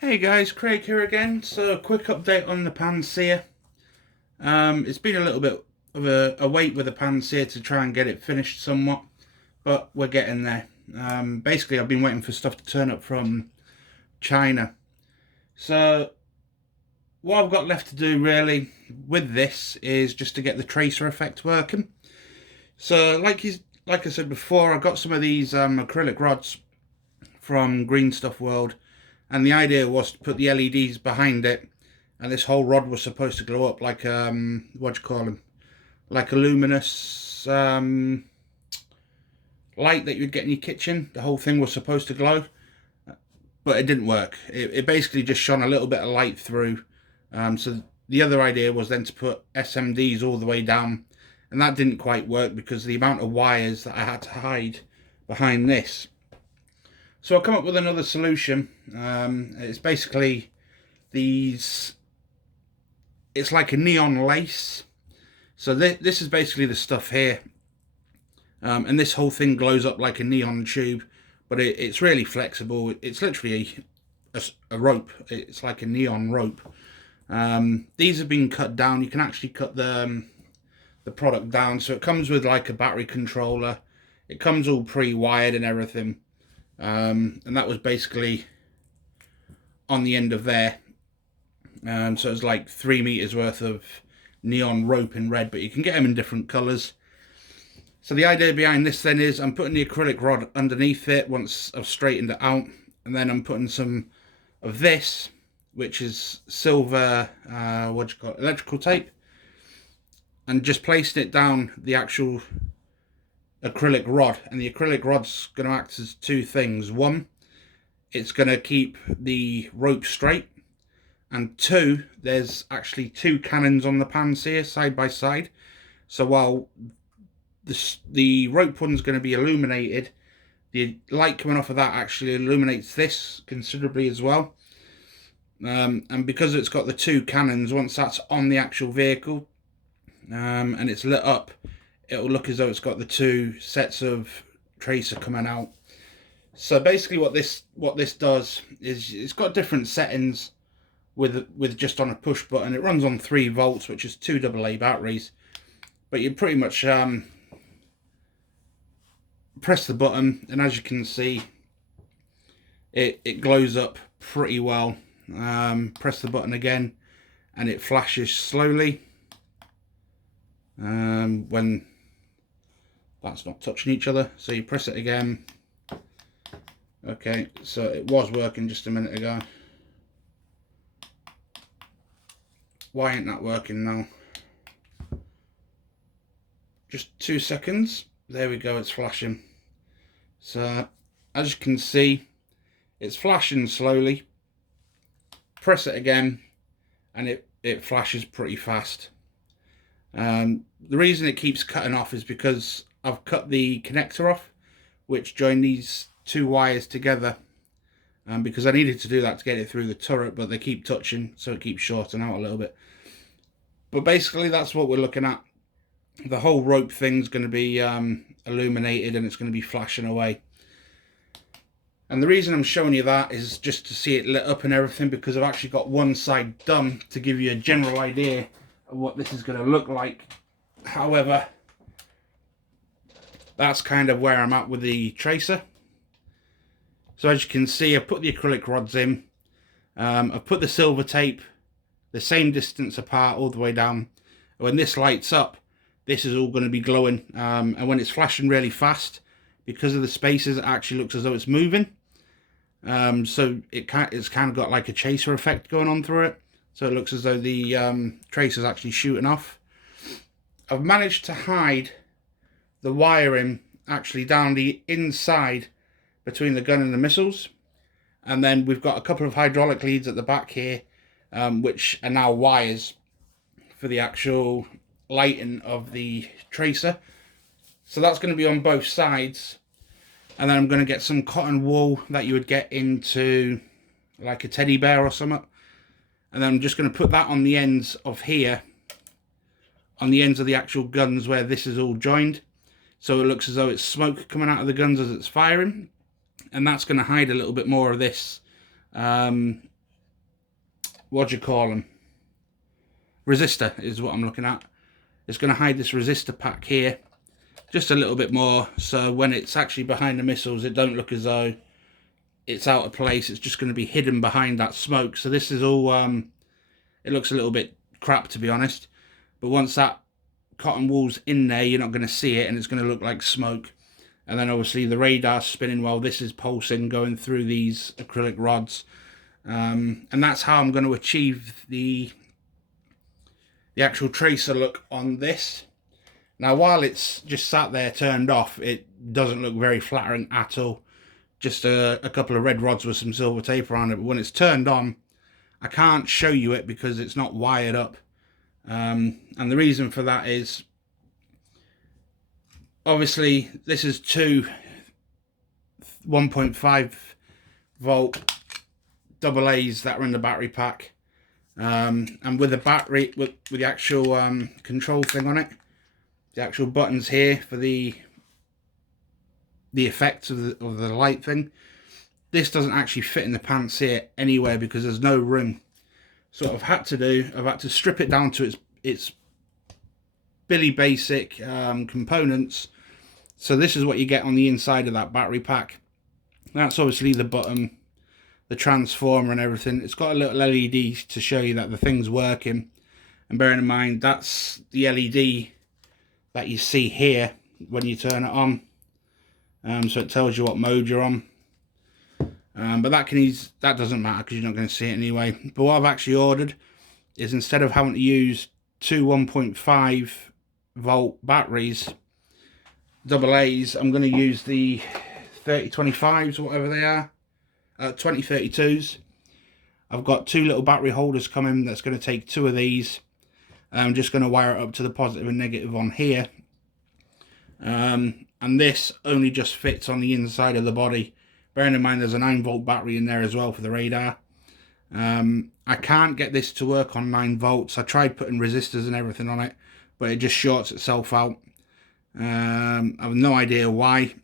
Hey guys, Craig here again. So a quick update on the Pantsir. It's been a little bit of a wait with the Pantsir to try and get it finished somewhat, but we're getting there. Basically, I've been waiting for stuff to turn up from China. So what I've got left to do really with this is just to get the tracer effect working. So like I said before, I got some of these acrylic rods from Green Stuff World, and the idea was to put the LEDs behind it, and this whole rod was supposed to glow up like what do you call them, like a luminous light that you'd get in your kitchen. The whole thing was supposed to glow, but it didn't work. It basically just shone a little bit of light through. So the other idea was then to put SMDs all the way down, and that didn't quite work because the amount of wires that I had to hide behind this. So I'll come up with another solution. It's basically these, it's like a neon lace. So this is basically the stuff here. And this whole thing glows up like a neon tube, but it's really flexible. It's literally a rope. It's like a neon rope. These have been cut down. You can actually cut the product down. So it comes with like a battery controller. It comes all pre-wired and everything. And that was basically on the end of there. So it's like 3 meters worth of neon rope in red, but you can get them in different colors. So the idea behind this then is I'm putting the acrylic rod underneath it once I've straightened it out, and then I'm putting some of this, which is silver, what do you call it, electrical tape, and just placing it down the actual acrylic rod. And the acrylic rod's going to act as two things. One, it's going to keep the rope straight, and two, there's actually two cannons on the Pantsir side by side. So while the rope one's going to be illuminated, the light coming off of that actually illuminates this considerably as well. And because it's got the two cannons, once that's on the actual vehicle and it's lit up, it'll look as though it's got the two sets of tracer coming out. So basically what this does is it's got different settings with just on a push button. It runs on 3 volts, which is 2 AA batteries, but you pretty much press the button, and as you can see, it glows up pretty well. Press the button again and it flashes slowly when that's not touching each other. So you press it again. Okay, so it was working just a minute ago. Why ain't that working now? Just 2 seconds. There we go, it's flashing. So as you can see, it's flashing slowly. Press it again and it flashes pretty fast. The reason it keeps cutting off is because I've cut the connector off, which joined these 2 wires together, because I needed to do that to get it through the turret, but they keep touching, so it keeps shorting out a little bit. But basically that's what we're looking at. The whole rope thing's going to be illuminated, and it's going to be flashing away. And the reason I'm showing you that is just to see it lit up and everything, because I've actually got one side done to give you a general idea of what this is going to look like. However, that's kind of where I'm at with the tracer. So as you can see, I've put the acrylic rods in. I've put the silver tape the same distance apart all the way down. When this lights up, this is all going to be glowing. And when it's flashing really fast, because of the spaces, it actually looks as though it's moving. So it's kind of got like a chaser effect going on through it. So it looks as though the tracer's actually shooting off. I've managed to hide the wiring actually down the inside between the gun and the missiles. And then we've got a couple of hydraulic leads at the back here, which are now wires for the actual lighting of the tracer. So that's going to be on both sides. And then I'm going to get some cotton wool that you would get into like a teddy bear or something. And then I'm just going to put that on the ends of here, on the ends of the actual guns where this is all joined. So it looks as though it's smoke coming out of the guns as it's firing. And that's going to hide a little bit more of this what do you call them, resistor is what I'm looking at. It's going to hide this resistor pack here just a little bit more, so when it's actually behind the missiles it don't look as though it's out of place. It's just going to be hidden behind that smoke. So this is all it looks a little bit crap, to be honest, but once that cotton wool's in there you're not going to see it and it's going to look like smoke. And then obviously the radar's spinning while this is pulsing, going through these acrylic rods. And that's how I'm going to achieve the actual tracer look on this. Now, while it's just sat there turned off, it doesn't look very flattering at all. Just a couple of red rods with some silver tape around it. But when it's turned on, I can't show you it because it's not wired up. And the reason for that is, obviously, this is two 1.5 volt AA's that are in the battery pack. And with the battery, with the actual control thing on it, the actual buttons here for the effects of the light thing, this doesn't actually fit in the Pantsir anywhere because there's no room. So what I've had to strip it down to its Billy basic components. So this is what you get on the inside of that battery pack. That's obviously the button, the transformer and everything. It's got a little LED to show you that the thing's working. And bearing in mind, that's the LED that you see here when you turn it on. So it tells you what mode you're on. But that doesn't matter because you're not going to see it anyway. But what I've actually ordered is, instead of having to use two 1.5 volt batteries, AA's, I'm going to use the 3025s, whatever they are, 2032s. I've got two little battery holders coming. That's going to take two of these. I'm just going to wire it up to the positive and negative on here. And this only just fits on the inside of the body. Bearing in mind there's a 9 volt battery in there as well for the radar. I can't get this to work on 9 volts. I tried putting resistors and everything on it, but it just shorts itself out. I have no idea why,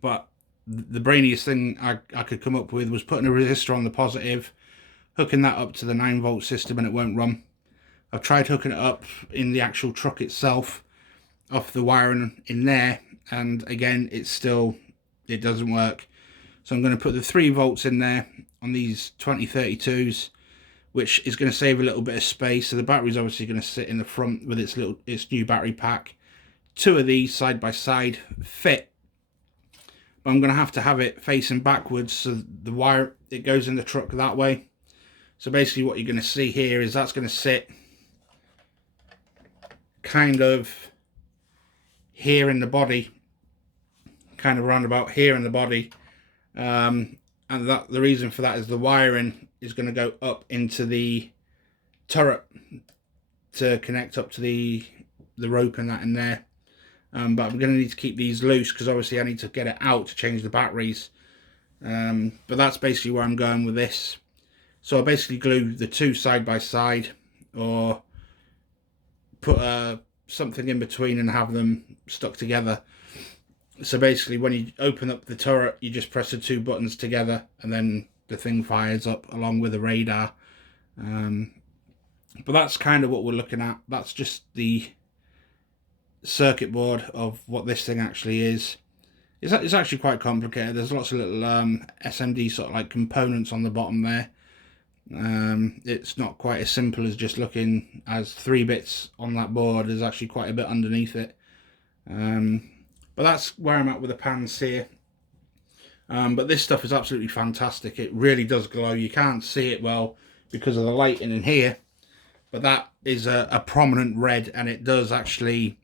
but the brainiest thing I could come up with was putting a resistor on the positive, hooking that up to the 9 volt system, and it won't run. I've tried hooking it up in the actual truck itself off the wiring in there, and again it doesn't work. So I'm going to put the 3 volts in there on these 2032s, which is going to save a little bit of space. So the battery's obviously going to sit in the front with its new battery pack. Two of these side by side fit, but I'm going to have it facing backwards, so the wire, it goes in the truck that way. So basically what you're going to see here is that's going to sit kind of here in the body, kind of round about here in the body. And that the reason for that is the wiring is going to go up into the turret to connect up to the rope and that in there. But I'm going to need to keep these loose because obviously I need to get it out to change the batteries. But that's basically where I'm going with this. So I basically glue the two side by side, or put something in between and have them stuck together. So basically when you open up the turret, you just press the two buttons together and then the thing fires up along with the radar. But that's kind of what we're looking at. That's just the circuit board of what this thing actually is. It's actually quite complicated. There's lots of little SMD sort of like components on the bottom there. It's not quite as simple as just looking as 3 bits on that board. There's actually quite a bit underneath it. But that's where I'm at with the Pantsir. But this stuff is absolutely fantastic. It really does glow. You can't see it well because of the lighting in here, but that is a prominent red, and it does actually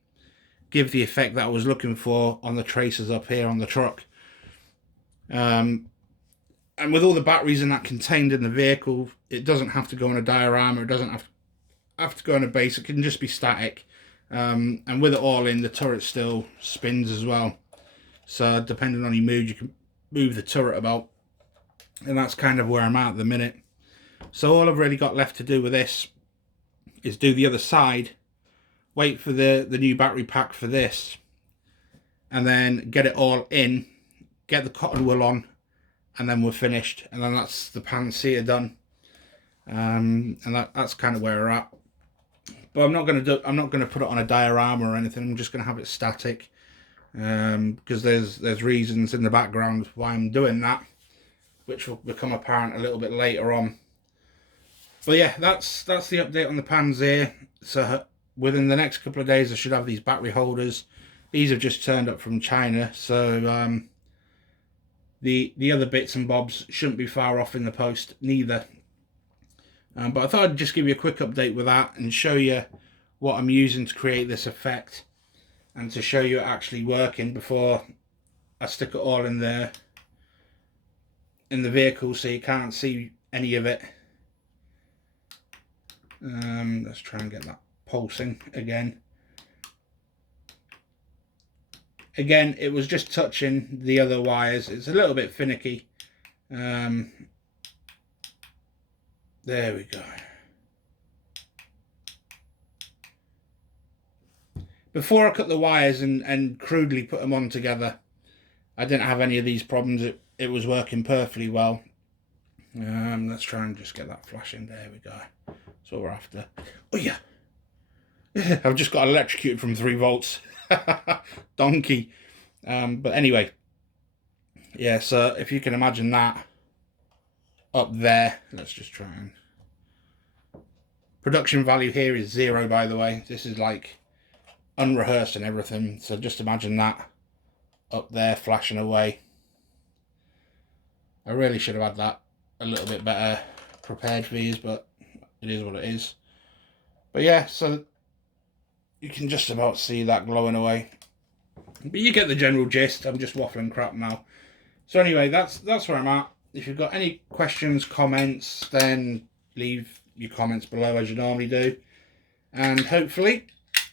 give the effect that I was looking for on the tracers up here on the truck. And with all the batteries in that contained in the vehicle, it doesn't have to go on a diorama. It doesn't have to go on a base. It can just be static. And with it all in, the turret still spins as well. So depending on your mood, you can move the turret about. And that's kind of where I'm at the minute. So all I've really got left to do with this is do the other side, wait for the new battery pack for this, and then get it all in, get the cotton wool on, and then we're finished. And then that's the Pantsir done. and that's kind of where we're at. But I'm not going to put it on a diorama or anything. I'm just going to have it static, because there's reasons in the background why I'm doing that, which will become apparent a little bit later on. But yeah, that's the update on the Pantsir. So within the next couple of days, I should have these battery holders. These have just turned up from China, so the other bits and bobs shouldn't be far off in the post neither. But I thought I'd just give you a quick update with that and show you what I'm using to create this effect, and to show you it actually working before I stick it all in the vehicle so you can't see any of it. Let's try and get that pulsing again. Again, it was just touching the other wires. It's a little bit finicky. There we go. Before I cut the wires and crudely put them on together, I didn't have any of these problems. It was working perfectly well. Let's try and just get that flashing. There we go. That's what we're after. Oh yeah. I've just got electrocuted from 3 volts. Donkey. But anyway. Yeah, so if you can imagine that up there. Let's just try and... Production value here is 0, by the way. This is like unrehearsed and everything. So just imagine that up there flashing away. I really should have had that a little bit better prepared for these, but it is what it is. But yeah, so you can just about see that glowing away. But you get the general gist. I'm just waffling crap now. So anyway, that's where I'm at. If you've got any questions, comments, then leave your comments below as you normally do. And hopefully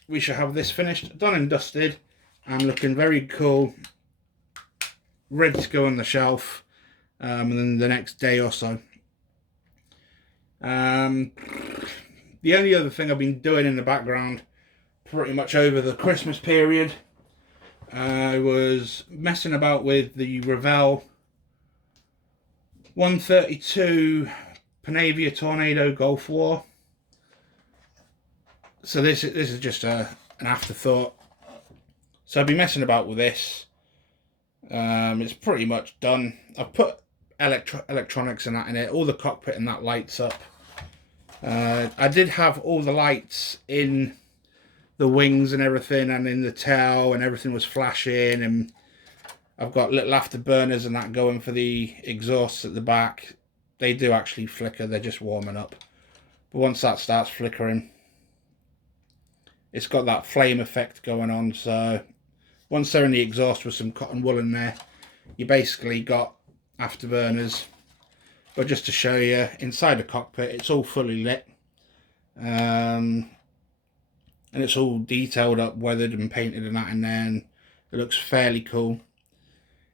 we shall have this finished, done and dusted, and looking very cool, ready to go on the shelf in the next day or so. The only other thing I've been doing in the background pretty much over the Christmas period, I was messing about with the Revell 132 Panavia Tornado Gulf War. So this is just an afterthought. So I've been messing about with this. It's pretty much done. I've put electronics and that in it. All the cockpit and that lights up. I did have all the lights in the wings and everything, and in the tail, and everything was flashing, and I've got little afterburners and that going for the exhausts at the back. They do actually flicker, they're just warming up. But once that starts flickering, it's got that flame effect going on. So once they're in the exhaust with some cotton wool in there, you basically got afterburners. But just to show you, inside the cockpit, it's all fully lit. And it's all detailed up, weathered and painted and that in there, and it looks fairly cool.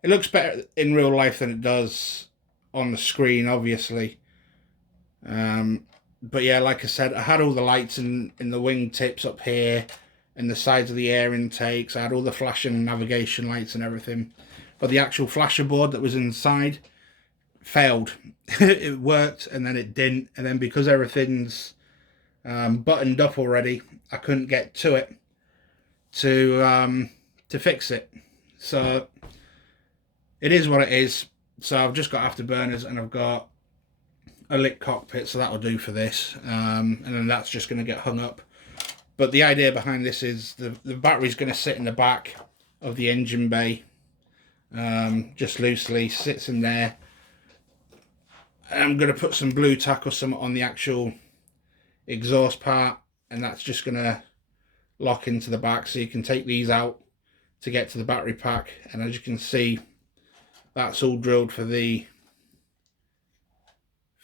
It looks better in real life than it does on the screen, obviously. But yeah, like I said, I had all the lights in the wing tips up here, and the sides of the air intakes. I had all the flashing navigation lights and everything. But the actual flasher board that was inside failed. It worked, and then it didn't. And then because everything's buttoned up already, I couldn't get to it to fix it. So it is what it is. So I've just got afterburners, and I've got a lit cockpit, so that'll do for this. And then that's just going to get hung up. But the idea behind this is the battery's going to sit in the back of the engine bay, just loosely sits in there. And I'm going to put some blue tack or something on the actual exhaust part, and that's just going to lock into the back, so you can take these out to get to the battery pack. And as you can see, that's all drilled for the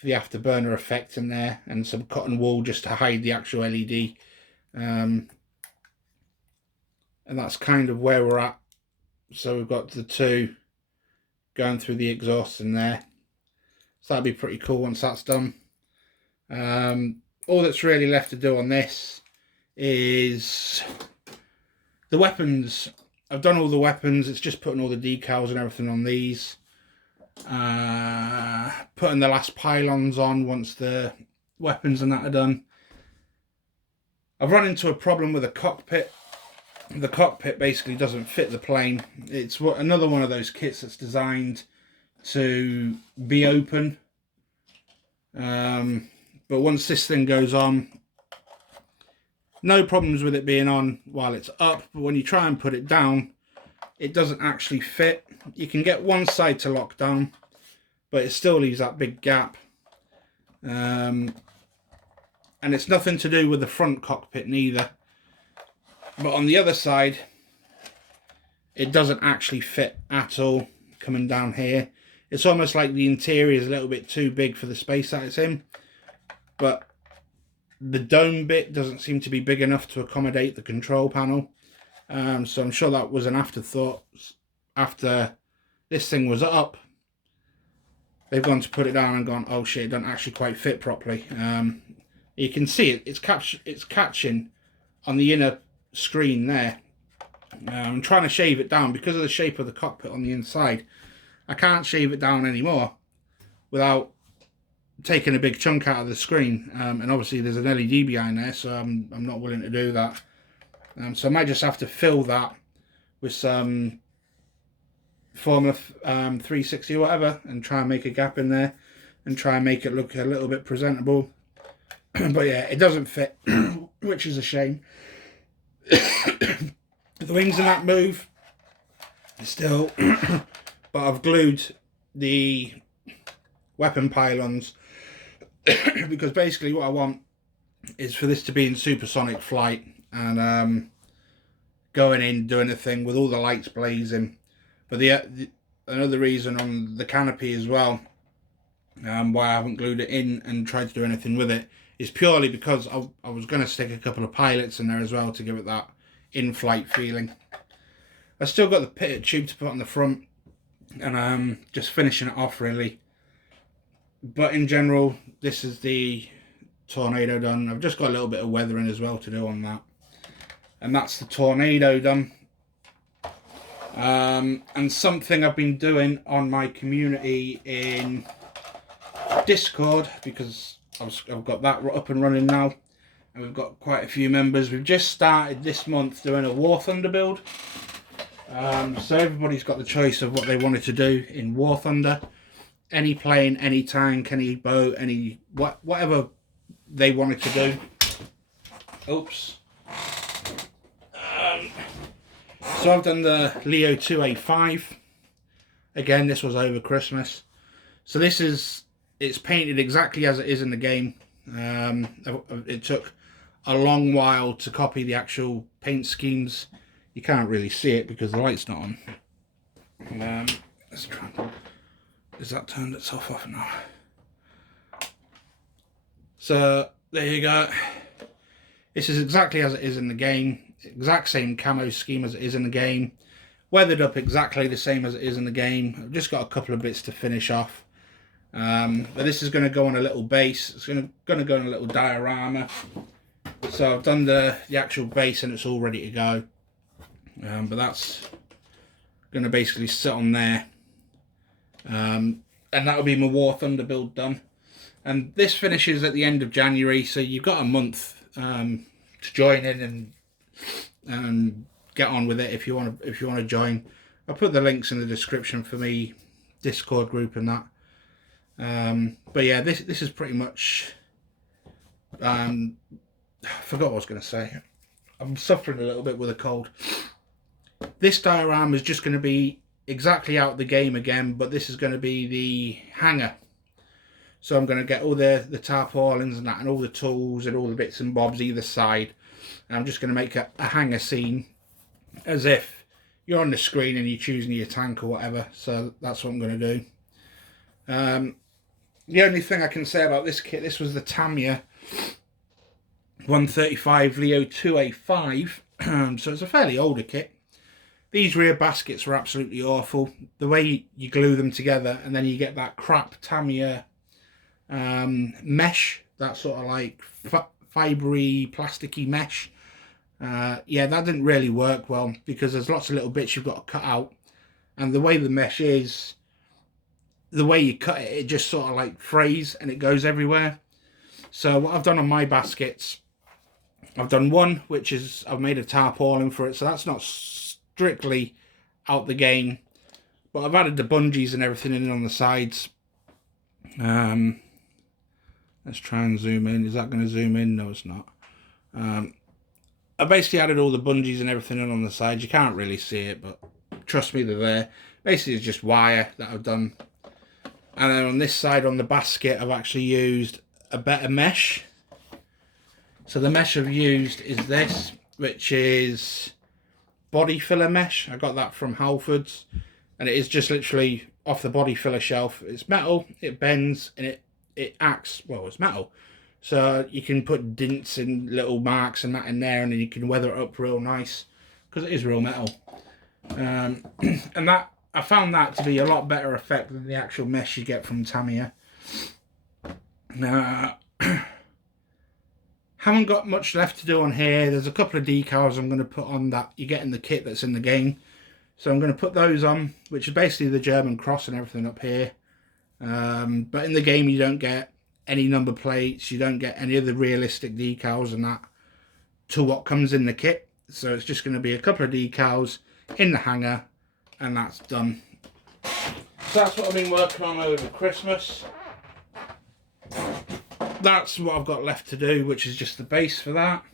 afterburner effect in there, and some cotton wool just to hide the actual LED. And that's kind of where we're at. So we've got the two going through the exhaust in there. So that'll be pretty cool once that's done. All that's really left to do on this is the weapons. I've done all the weapons. It's just putting all the decals and everything on these. Putting the last pylons on once the weapons and that are done. I've run into a problem with a cockpit. The cockpit basically doesn't fit the plane. It's another one of those kits that's designed to be open. But once this thing goes on, no problems with it being on while it's up, but when you try and put it down, it doesn't actually fit. You can get one side to lock down, but it still leaves that big gap. And it's nothing to do with the front cockpit neither. But on the other side, it doesn't actually fit at all coming down here. It's almost like the interior is a little bit too big for the space that it's in. But the dome bit doesn't seem to be big enough to accommodate the control panel. So I'm sure that was an afterthought. After this thing was up, they've gone to put it down and gone, oh shit, it doesn't actually quite fit properly. You can see it, it's catching on the inner screen there. I'm trying to shave it down because of the shape of the cockpit on the inside. I can't shave it down anymore without taking a big chunk out of the screen, and obviously there's an LED behind there, so I'm not willing to do that. So I might just have to fill that with some Formula 360 or whatever, and try and make a gap in there and try and make it look a little bit presentable. But yeah, it doesn't fit, which is a shame. The wings in that move still, but I've glued the weapon pylons because basically what I want is for this to be in supersonic flight and going in, doing a thing with all the lights blazing. But another reason on the canopy as well, why I haven't glued it in and tried to do anything with it, is purely because I was going to stick a couple of pilots in there as well to give it that in-flight feeling. I still got the pitted tube to put on the front, and I'm just finishing it off really. But in general, this is the Tornado done. I've just got a little bit of weathering as well to do on that, and that's the Tornado done. And something I've been doing on my community in Discord, because I've got that up and running now, and we've got quite a few members. We've just started this month doing a War Thunder build. So everybody's got the choice of what they wanted to do in War Thunder. Any plane, any tank, any boat, any whatever they wanted to do. Oops. So I've done the Leo 2A5. Again, this was over Christmas. So this is, it's painted exactly as it is in the game. It took a long while to copy the actual paint schemes. You can't really see it because the light's not on. Let's try. Is that turned itself off now? So there you go. This is exactly as it is in the game. Exact same camo scheme as it is in the game. Weathered up exactly the same as it is in the game. I've just got a couple of bits to finish off. But this is going to go on a little base. It's going to go on a little diorama. So I've done the actual base and it's all ready to go. But that's going to basically sit on there. And that'll be my War Thunder build done. And this finishes at the end of January, so you've got a month to join in and get on with it if you want to join. I'll put the links in the description for me Discord group and that. But yeah, this is pretty much. I forgot what I was going to say. I'm suffering a little bit with a cold. This diorama is just going to be exactly out of the game again, but this is going to be the hangar. So I'm going to get all the tarpaulins and that, and all the tools and all the bits and bobs either side. And I'm just going to make a hangar scene as if you're on the screen and you're choosing your tank or whatever. So that's what I'm going to do. The only thing I can say about this kit, this was the Tamiya 135 Leo 2A5. So it's a fairly older kit. These rear baskets were absolutely awful. The way you glue them together and then you get that crap Tamiya mesh, that sort of like fibery, plasticky mesh. Yeah, that didn't really work well because there's lots of little bits you've got to cut out. And the way the mesh is, the way you cut it, it just sort of like frays and it goes everywhere. So what I've done on my baskets, I've done one which is I've made a tarpaulin for it, so that's not strictly out the game, but I've added the bungees and everything in on the sides. Let's try and zoom in. Is that going to zoom in? No, it's not. I basically added all the bungees and everything in on the sides. You can't really see it, but trust me, they're there. Basically, it's just wire that I've done. And then on this side, on the basket, I've actually used a better mesh. So the mesh I've used is this, which is body filler mesh. I got that from Halfords, and it is just literally off the body filler shelf. It's metal, it bends, and it acts, well, it's metal. So you can put dints and little marks and that in there, and then you can weather it up real nice, because it is real metal. And that, I found that to be a lot better effect than the actual mesh you get from Tamiya. Haven't got much left to do on here. There's a couple of decals I'm going to put on that you get in the kit that's in the game. So I'm going to put those on, which is basically the German cross and everything up here. But in the game you don't get any number plates, you don't get any of the realistic decals and that to what comes in the kit. So it's just going to be a couple of decals in the hanger, and that's done. So that's what I've been working on over Christmas. That's what I've got left to do, which is just the base for that.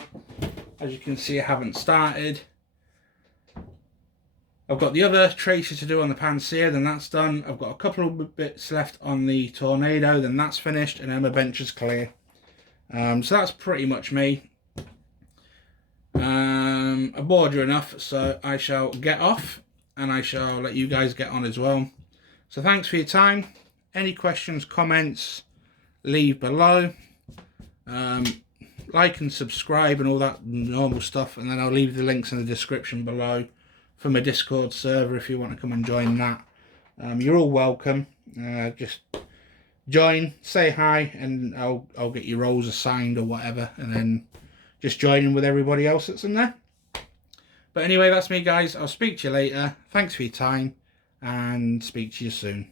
As you can see, I haven't started. I've got the other tracer to do on the Pantsir, then that's done. I've got a couple of bits left on the Tornado, then that's finished, and then my bench is clear. So that's pretty much me. I bored you enough, so I shall get off, and I shall let you guys get on as well. So thanks for your time. Any questions, comments, leave below. Like and subscribe and all that normal stuff, and then I'll leave the links in the description below for my Discord server if you want to come and join that. You're all welcome. Just join, say hi, and I'll get your roles assigned or whatever, and then just join in with everybody else that's in there. But anyway, that's me, guys. I'll speak to you later. Thanks for your time, and speak to you soon.